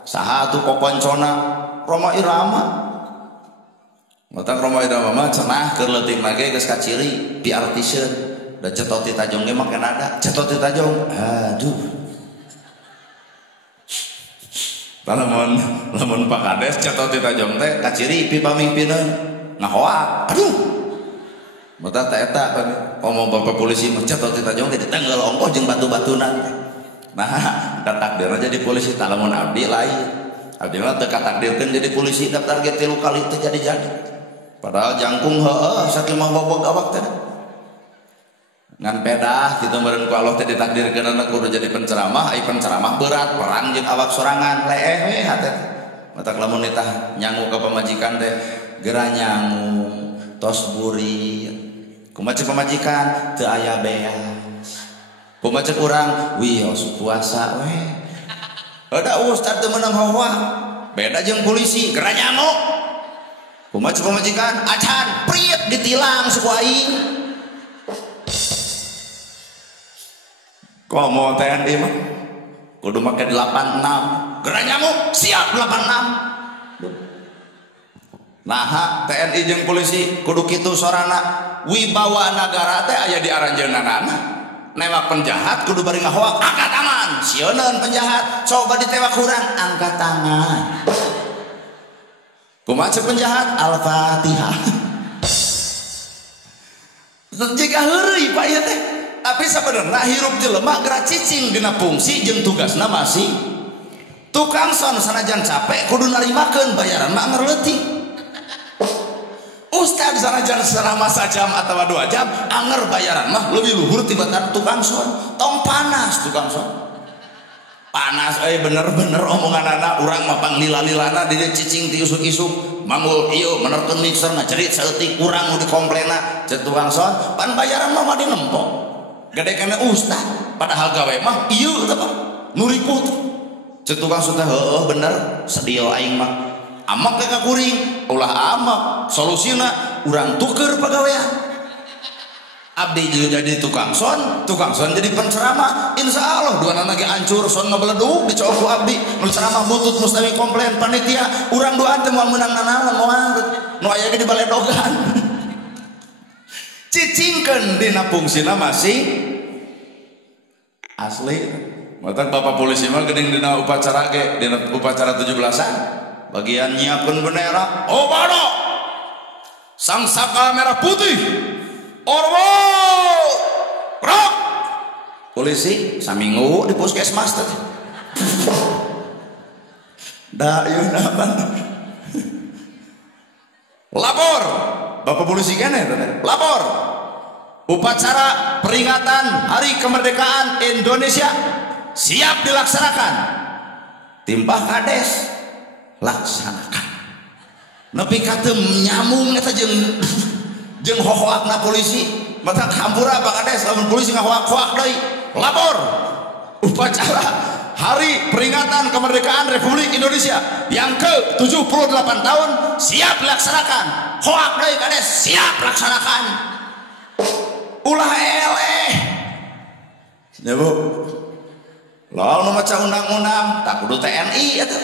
saha atuh kokoncona Roma Irama Matang Roma Irama mah cenah keur leutik mage geus kaciri pi artiseun da cetot ti tajong ge make nada cetot ti tajong aduh lamun Pak Kades cetot ti tajong teh kaciri pi pamingpinna ngahoak aduh mata teh eta omong Bapak polisi mah cetot ti tajong teh ditenggeul ongkoh jeung batu-batuna nah takdirna jadi polisi tah lamun abdi lain abdi mah teu katakdirkeun jadi polisi da target 3 kali teh jadi padahal jangkung heueuh saking mabobog awak teh ngan pedah kitu meureun ku Allah teh ditakdirkeunna kudu jadi penceramah ai penceramah berat perang jeung awak sorangan leeh we hate matak lamun nitah nyangu ka pamajikan teh geura nyangu tos buri kumaha pamajikan teu aya beas kumaha urang wios puasa we ada ustad teu meunang hawa beda jeung polisi geura nyangu kumaha pamajikan acan priet ditilang suku aing komo TNI mah kudu make 86 geura nyangu siap 86 nah TNI jeung polisi kudu kitu sorana wibawa nagara teh aya di aranjeunanana newak penjahat kudu bari ngahoak angkat tangan sieun penjahat coba ditewak urang angkat tangan kumaha penjahat Al-Fatihah jika heureuy Pak ieu teh tapi sebenarnya hirup jelema geura cicing dina fungsi jeung tugasna masing tukang son sanajan capek kudu narimakeun bayaran mah ngerleutik ustad sanajan selama sajam atau 2 jam anger bayaran mah lebih luhur tibatan tukang son tong panas tukang son panas bener-bener omonganana urang mah panglila-lilana di cicing ti isuk-isuk mangul ieu menerkeun mixer ngacerit saeutik urang nu dikomplena ceuk tukang son pan bayaran mah dinempok gede kana ustad padahal gawe mah ieu teh Pak nu riput ceuk tukang son teh heueuh bener sedio aing mah amak ka kuring ulah amak solusina urang tuker pagawean abdi juga jadi tukang son jadi penceramah, insya Allah dua anak lagi hancur son ngebeleduk di coku abdi nu ceramah butut mustami komplain panitia urang dua teh moal menang nanaon moal nu aya ge di baledogan cicingkeun dina fungsina masih asli. Mata bapak polisi mah geuning dina upacara ge dina upacara 17-an bagian nyiapkeun bendera obano sang saka merah putih ormo rok polisi saminggu di puskesmas teh da ieu napan lapor bapak polisi kene lapor upacara peringatan hari kemerdekaan Indonesia siap dilaksanakan timpah kades laksanakan nepi ka teu nyamung eta jeung hohoakna polisi mata hampura Pak Kades lamun polisi ngahoak-hoak deui lapor upacara hari peringatan kemerdekaan Republik Indonesia yang ke-78 tahun siap dilaksanakan hoak deui Kades siap laksanakan ulah eleh ya Bu lalu maca undang-undang tak kudu TNI eta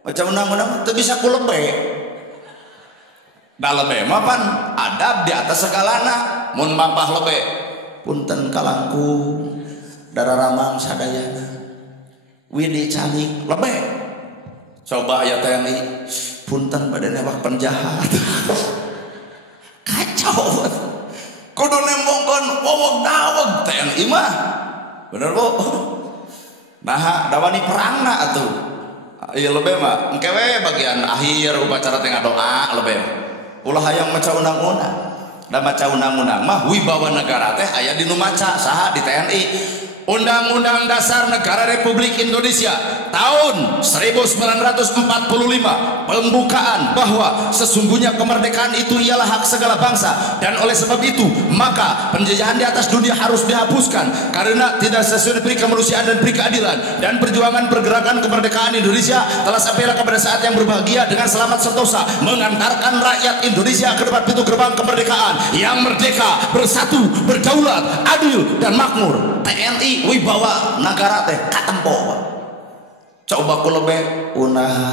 maca undang-undang teu bisa ku lebe da lebe mah pan adab di atas segalana mun mampah lebe punten kalangku dararamang sadayana widi calik lebe coba aya TNI punten bade nembak penjahat kacau kudu nembongkeun wowog daweg TNI mah bener Bu nah dawani perangna atuh ieu lebe mah engke we bagian akhir upacara teh ngadoa lebe ulah hayang maca undang-undang da maca undang-undang mah wibawa negara teh aya di nu maca saha di TNI Undang-Undang Dasar Negara Republik Indonesia tahun 1945 pembukaan bahwa sesungguhnya kemerdekaan itu ialah hak segala bangsa dan oleh sebab itu maka penjajahan di atas dunia harus dihapuskan karena tidak sesuai peri kemanusiaan dan peri keadilan dan perjuangan pergerakan kemerdekaan Indonesia telah sampailah kepada saat yang berbahagia dengan selamat sentosa mengantarkan rakyat Indonesia ke depan pintu gerbang kemerdekaan yang merdeka, bersatu, berdaulat, adil dan makmur. TNI wibawa negara teh katempo coba ku lebe unah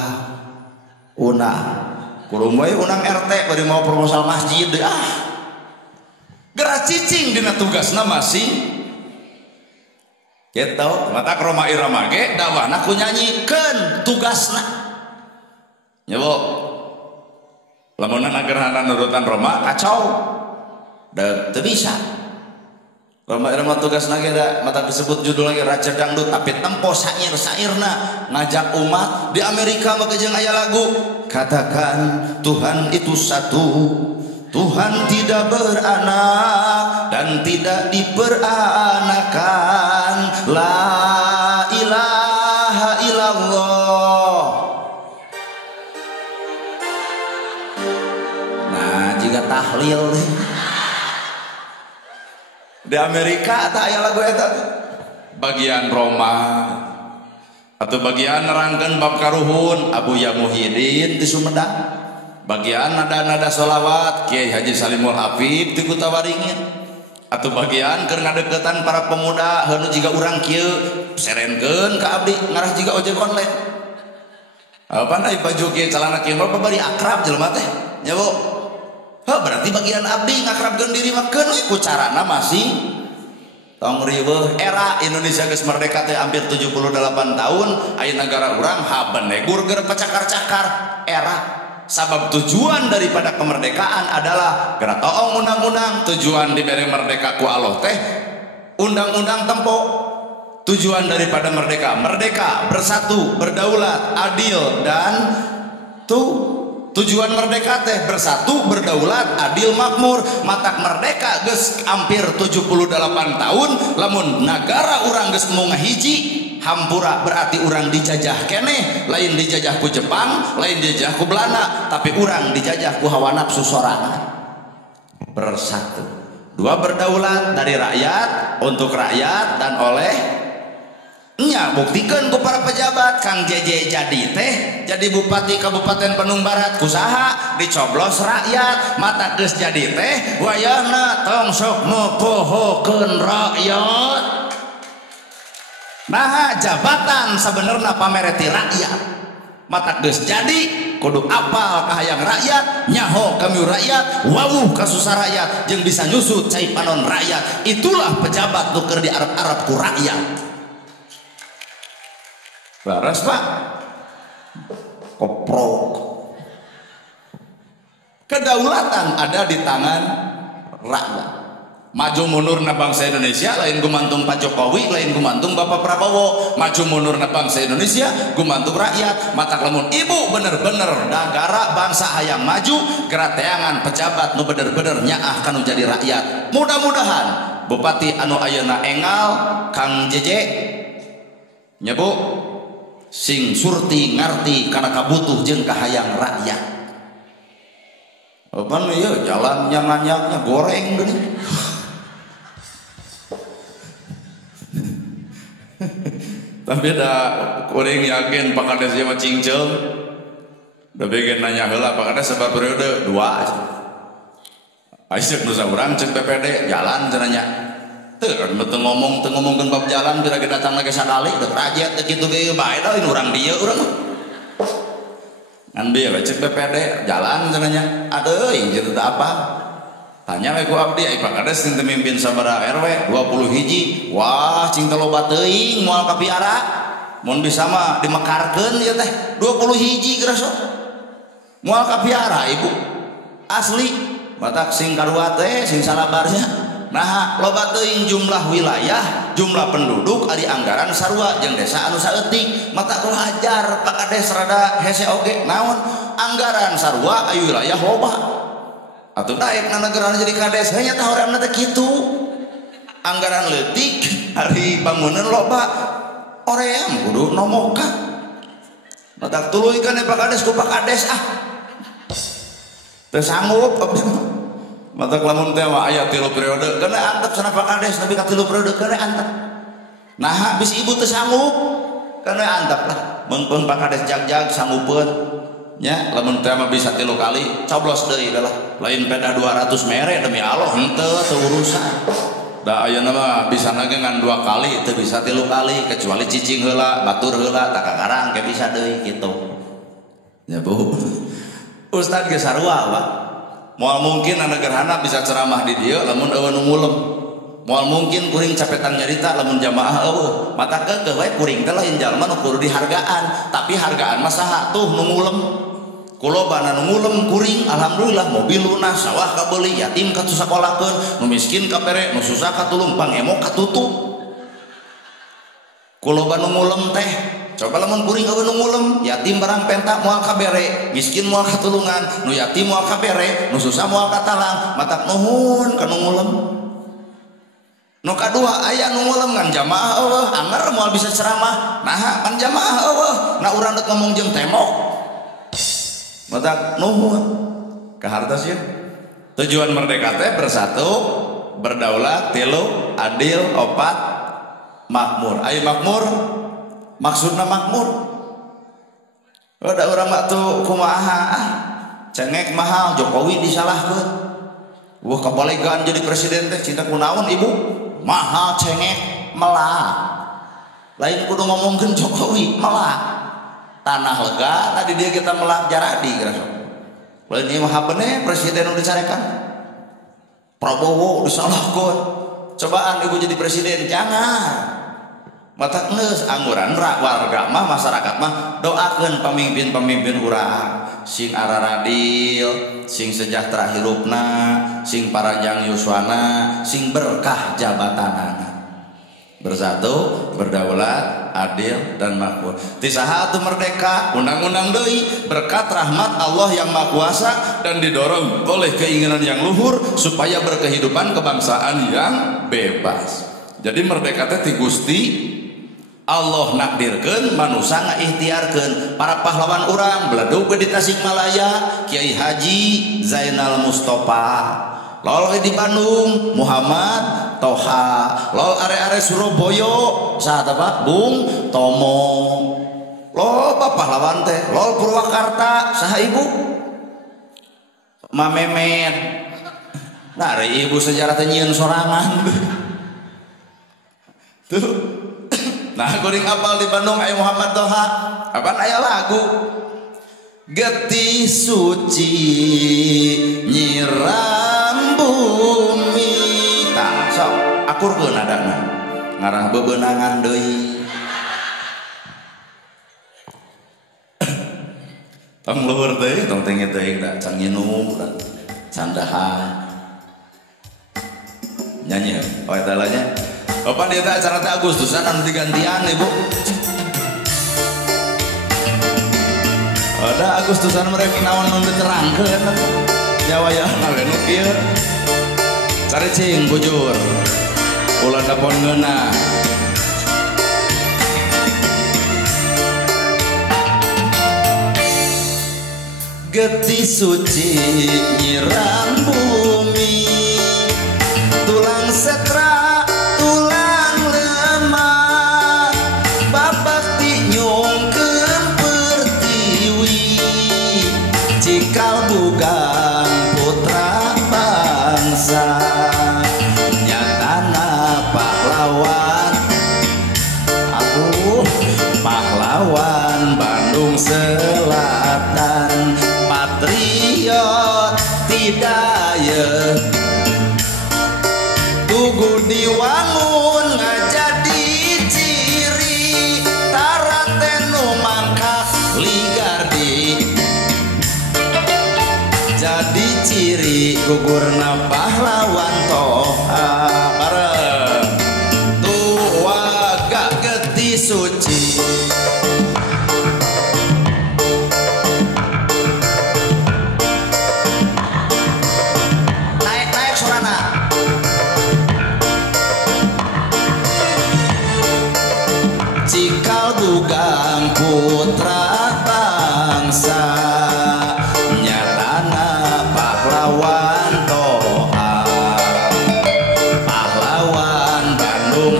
kurum we unang RT bari mau proposal masjid gerak cicing dina tugasna masih gitu mata Roma Irama ge dawana ku nyanyikeun tugasna nya Bu lamun nagerana nurutan Roma kacau da teu bisa Roma Irama tugas nage da mata disebut judul lagi Raja Dangdut tapi tempo sairna ngajak umat di Amerika mah jeung aya lagu katakan Tuhan itu satu Tuhan tidak beranak dan tidak diperanakan la ilaha illallah. Nah jika tahlil di Amerika tak aya lagu eta bagian Roma atau bagian nerangkeun bab karuhun Abu Ya Muhyiddin di Sumedang bagian nada-nada sholawat Kiai Haji Salimul Hafid di Kutawaringin atau bagian keur ngadeukeutan para pemuda heunu jiga urang kieu serenkeun ka abdi ngarah jiga ojek online apa ai baju kieu calana kieu mah bari akrab jelema teh nya Bu. Berarti bagian abdi ngakrabkeun diri mah keun we ku carana masih tong riweuh era Indonesia geus merdeka teh hampir 78 tahun aya negara urang habenegur geur pacakar-cakar era sabab tujuan daripada kemerdekaan adalah geura toong undang-undang tujuan dibere merdeka ku Allah teh undang-undang tempo tujuan daripada merdeka bersatu berdaulat adil dan tujuan merdeka teh bersatu berdaulat adil makmur matak merdeka geus hampir 78 tahun lamun negara urang geus mau ngahiji hampura berarti urang dijajah keneh lain dijajah ku Jepang lain dijajah ku Belanda tapi urang dijajah ku hawa nafsu sorangan bersatu dua berdaulat dari rakyat untuk rakyat dan oleh nya buktikan ku para pejabat. Kang JJ jadi teh jadi bupati Kabupaten Bandung Barat kusaha dicoblos rakyat mata geus jadi teh wayahna tong sok mepohokeun rakyat. Nah jabatan sebenarnya pamereti rakyat mata geus jadi kudu apal kahayang rakyat nyaho kami rakyat wawuh kasusah rakyat jeung bisa nyusut cai panon rakyat. Itulah pejabat tuker di Arab-Arab ku rakyat. Laras pak koprok. Kedaulatan ada di tangan rakyat. Maju mundur na bangsa Indonesia lain gumantung Pak Jokowi, lain gumantung Bapak Prabowo. Maju mundur na bangsa Indonesia gumantung rakyat. Mata lamun ibu bener-bener negara bangsa hayang maju gerateangan pejabat nu bener-bener nyaah kanu jadi rakyat. Mudah-mudahan Bupati anu ayeuna engal Kang JJ nyebu sing surti ngarti karena kabutuh jeung kahayang rakyat. Apa nih ya jalan nyanganyaknya goreng gini. Tapi dah kuring yakin Pak Kades mah cingceung. Da bikin nanya heula Pak Kades sabar periode 2. Aisek nu saurang cek PPD jalan cenanya. Teu ngomongkeun bab jalan kira-kira datang lagi sadali dek rajet dek kitu ge bae da lain urang dieu urang mah. Ngan bieu cek PPD jalan cenanya. Adeuy jeung teu apa. Tanya we ku abdi ai Pak Kades teu mimpin sabaraha RW 20 hiji. Wah cing teu loba teuing moal kapiara. Mun bisa mah dimekarkeun ieu teh 20 hiji geura sok. Moal kapiara ibu. Asli batak sing kadua teh sing salabarnya. Nah loba teuing jumlah wilayah jumlah penduduk ari anggaran sarua jeung desa anu saeutik mata belajar Pak Kades rada hese oge naon anggaran sarua aya wilayah loba atuh daek na negara jadi kades hanya tah urang teh kitu anggaran leutik ari bangunan loba oream kudu nomoka mata tuluykeun Pak Kades ku Pak Kades teu sanggup mata lamun teh mah aya 3 periode kana antep sana Pak Kades nepi ka 3 periode kana antep. Nah bis ibu teu sanggup kana antep lah. Mun Pak Kades jag-jag sanggupeun nya lamun teh mah bisa 3 kali coblos deui lah. Lain peda 200 mere demi Allah henteu teu urusan. Da ayeuna mah bisa ngan 2 kali teu bisa 3 kali kecuali cicing heula, batur heula, tak kakarang ke bisa deui kitu. Ya Bu. Ustad ge sarua Pak. Moal mungkin anak gerhana bisa ceramah di dia lamun eueuh nu ngulem. Moal mungkin kuring capetan nyarita lamun jamaah eueuh. Mata keukeuh we kuring teh lain jalma nu kudu dihargaan, tapi hargaan mah saha tuh nu ngulem. Kulobana nu ngulem kuring alhamdulillah mobil lunas, sawah kabeuli, yatim katusakolakeun, nu miskin kapere, nu susah katulung, pangemo katutup. Kuloba nu ngulem teh coba lamun kuring eueuh nu ngulem yatim barang penta moal kabere miskin moal katulungan nu yatim moal kabere nu susah moal katalang matak nuhun ka nu ngulem nu kadua aya nu ngulem ngan jamaah eueuh anger moal bisa ceramah nah kan jamaah eueuh na urang dek ngomong jeung temok matak nuhun kahartos ya tujuan merdeka teh bersatu berdaulat tilu adil opat makmur aya makmur maksudna makmur ada orang waktu kumaha cengek mahal Jokowi disalahkeun wah kabalegan jadi presiden teh cinta kunaon ibu mahal cengek melak lain kudu ngomongkeun Jokowi melak tanah lega tadi dia kita melak jaradi lain ieu mah bener presiden nu dicarekan Prabowo disalahkeun cobaan ibu jadi presiden jangan mata geus angguran warga mah masyarakat mah doakeun pamimpin-pamimpin urang sing araradil sing sejahtera hirupna sing paranjang yuswana sing berkah jabatanana bersatu berdaulat adil dan makmur ti saha atuh merdeka undang-undang deui berkat rahmat Allah yang Maha Kuasa dan didorong oleh keinginan yang luhur supaya berkehidupan kebangsaan yang bebas jadi merdeka teh ti Gusti Allah nakdirkeun manusia ngaikhtiarkeun para pahlawan urang beledug di Tasikmalaya Kiai Haji Zainal Mustofa loloh di Bandung Muhammad Toha. Lol are-are Surabaya saha Pak Bung Tomo. Loba pahlawan teh. Lol Purwakarta saha ibu Mamemet. Nah ibu sejarah teh nyieun sorangan tuh. Nah kuring apal di Bandung aya Muhammad Toha apa aya lagu getih suci nyiram bumi tak sok akurkeun adana ngarah bebenangan deui tong luhur deui tong tengit deui da can nginum candahan nyanyi oh eta nya apa dia tak acara teh Agustusan anu digantian ibu ada Agustusan mereka naon nu diterangkeun nyawayahna we nu kieu cari cing bujur ulah dapongeuna getih suci nyiram bumi tulang setra bukan putra bangsa nyatana pahlawan aku pahlawan Bandung Selatan patriot tidak ya tugu diwangun ngajadi ciri taratenu mangkak ligardi jadi ciri gugurna pahlawan Toha bareng tuh waga getih suci naik surana cikal dugang putra bangsa pahlawan Toha pahlawan Bandung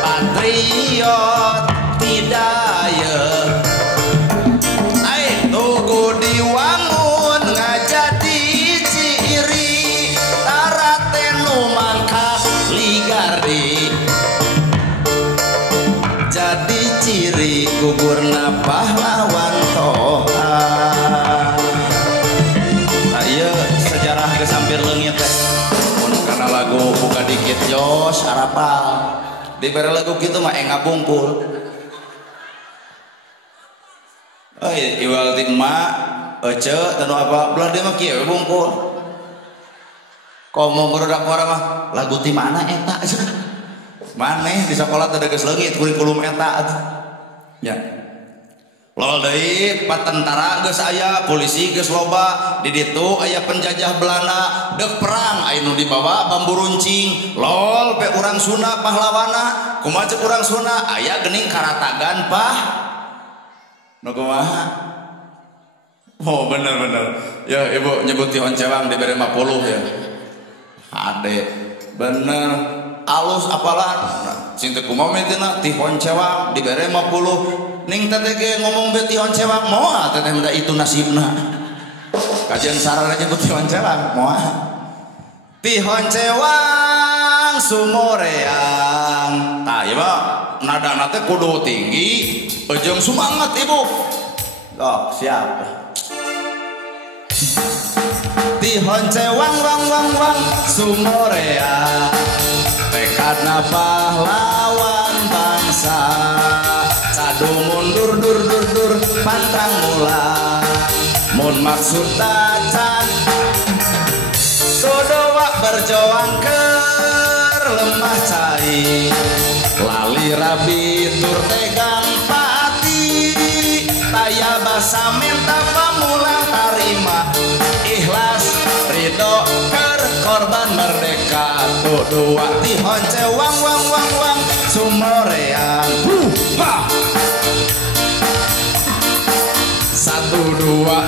patriot tidak ya tugu diwangun ngajadi ciri taratenu mangkak ligardi jadi ciri gugurna pahlawan Toha. Sejarah kesampir leungit teh mun kana lagu buka dikit jos arapal dibere lagu kitu mah ngabungkul euy iwal ti emak ece tanu apa belah dia mah kieu bungkul komo barudak orang mah lagu ti mana eta maneh di sekolah teh geus leungit kurikulum eta nya lol deui patentara geus aya polisi geus loba di ditu aya penjajah Belanda deuk perang aya nu dibawa bambu runcing lol pe urang Sunda pahlawana kumaha ceuk urang Sunda aya geuning karatagan pah nu kumaha oh bener ya ibu nyebut Tihon Cewang dibere 50 ya ade bener alus apalan cinta kumaha mitina Tihon Cewang dibere 50 ning teteh ngomong be Tihon Cewang moal teteh da itu nasibna kajian sarana nyebut Tihon Cewang moal Tihon Cewang sumoreang tah ieu mah nadana teh kudu tinggi jeung semangat ibu sok siap Tihon Cewang wang sumoreang tekadna pahlawan bangsa cadu mundur dur pantang mula mun maksud tacan sodowa berjuang ker lemah cai lali rabi tur tegang pati taya basa menta pamulang tarima ikhlas ridho ker korban merdeka dua Tihon Cewang wang sumoreang satu dua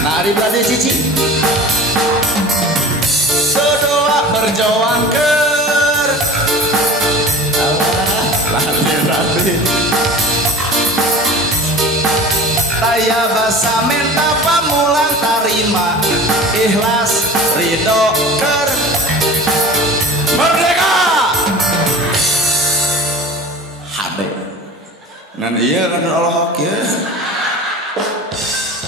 nah Ari Blade cici sedoa berjauhan ker rapi taya basa menta pamulang tarima ikhlas ridho ker merdeka hade nan iya kan Allah ya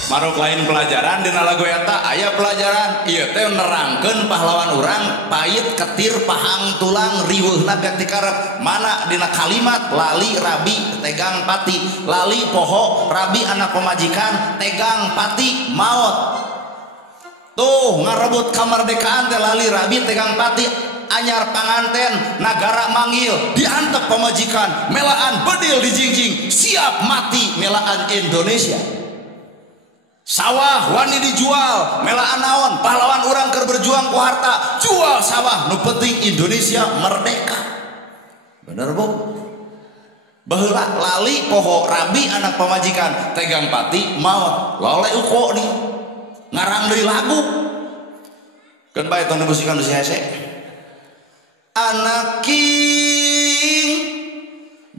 maruk lain pelajaran dina lagu eta aya pelajaran ieu teh nerangkeun pahlawan urang pait ketir pahang tulang riweuhna gati karep mana dina kalimat lali rabi tegang pati lali poho rabi anak pemajikan tegang pati maot tuh ngarebut kamardekaan teh lali rabi tegang pati anyar panganten nagara manggil diantep pemajikan melaan bedil dijingjing siap mati melaan Indonesia sawah wani dijual melaan naon pahlawan urang keur berjuang ku harta jual sawah nu penting Indonesia merdeka bener bu baheula lali poho rabi anak pemajikan tegang pati maot lole uko nih ngarang deui lagu kan bae tong dimusikan si hese anak king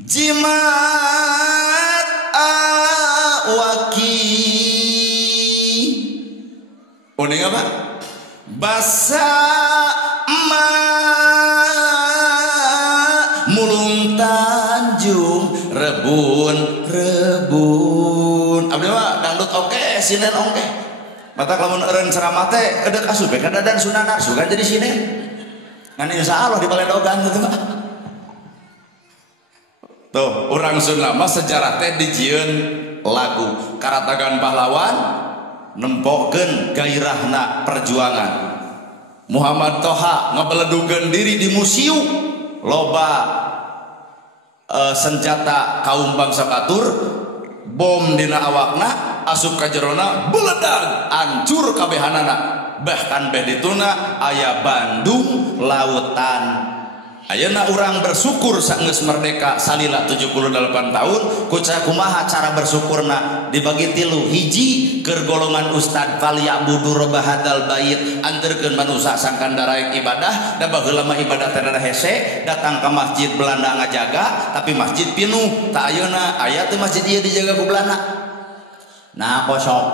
jimat awaki uning apa? Basa emak mulung Tanjung rebun abdi mah dangdut oke sinen oke mata lamun eureun ceramah teh eudeuh asup ka dadan sunanar sugan jadi sinen ngan insyaallah di baledogan teh mah tuh urang Sunda mah sejarah teh dijieun lagu karatagan pahlawan nempokeun gairahna perjuangan Muhammad Toha ngabeledukeun diri di museum loba senjata kaum bangsa Batur bom dina awakna asup ka jerona beledag hancur kabehanana bahkan bedituna aya Bandung lautan ayeuna urang bersyukur saenggeus merdeka salila 78 tahun kumaha kumaha cara bersyukurna dibagi tilu hiji keur golongan ustad falyabudu rabbahadzal bait anterkeun manusa sangkan daraek ibadah da baheula mah ibadah teh hese datang ke masjid Belanda ngajaga tapi masjid pinuh ta ayeuna aya teh masjid ieu dijaga ku Belanda nah kosong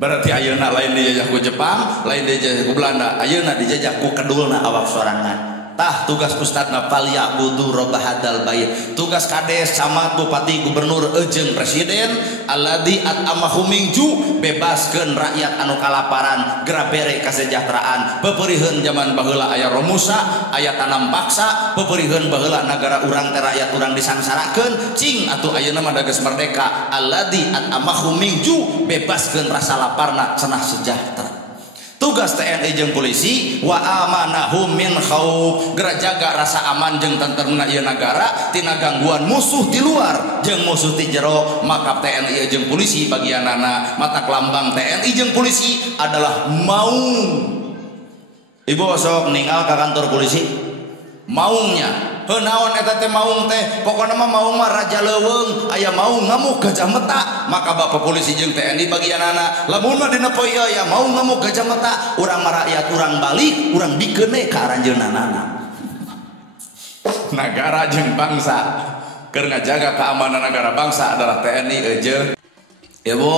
berarti ayeuna lain dijajah ku Jepang lain dijajah ku Belanda ayeuna dijajah ku kedulna awak sorangan tah tugas ustadna falyabudu rabbahadzal bait tugas kades camat bupati gubernur jeung presiden alladzi at'amahum min ju bebaskeun rakyat anu kalaparan gera bere kasejahteraan pepeurieun zaman baheula aya romusa aya tanam paksa pepeurieun baheula negara urang teh rakyat urang disangsarakeun cing atuh ayeuna mah geus merdeka alladzi at'amahum min ju bebaskeun rasa laparna cenah sejahtera tugas TNI jeung polisi wa amanahum min khauf geura jaga rasa aman jeung tentremna ieu nagara tina gangguan musuh di luar jeung musuh di jero maka TNI jeung polisi bagianana mata lambang TNI jeung polisi adalah maung ibu sok ningal ka kantor polisi maungnya naon eta teh maung teh pokona mah maung mah raja leuweung aya maung ngamuk gajah meta maka bapak polisi jeung TNI bagianana lamun mah dina poe aya maung ngamuk gajah meta urang mah rakyat urang balik urang bikeun we ka aranjeunanana negara jeung bangsa keur ngajaga keamanan negara bangsa adalah TNI jeung ibu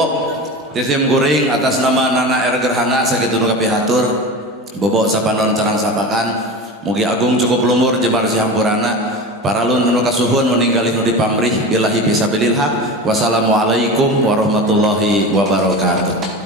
tisim guring atas nama Nana R Gerhana sakitu nu kapihatur bobo sapanon carang sapakan mugi agung cukup lumur jebar sihampurana paralun anu kasuhun meninggali nu dipamrih billahi fisabilillah wassalamualaikum warahmatullahi wabarakatuh.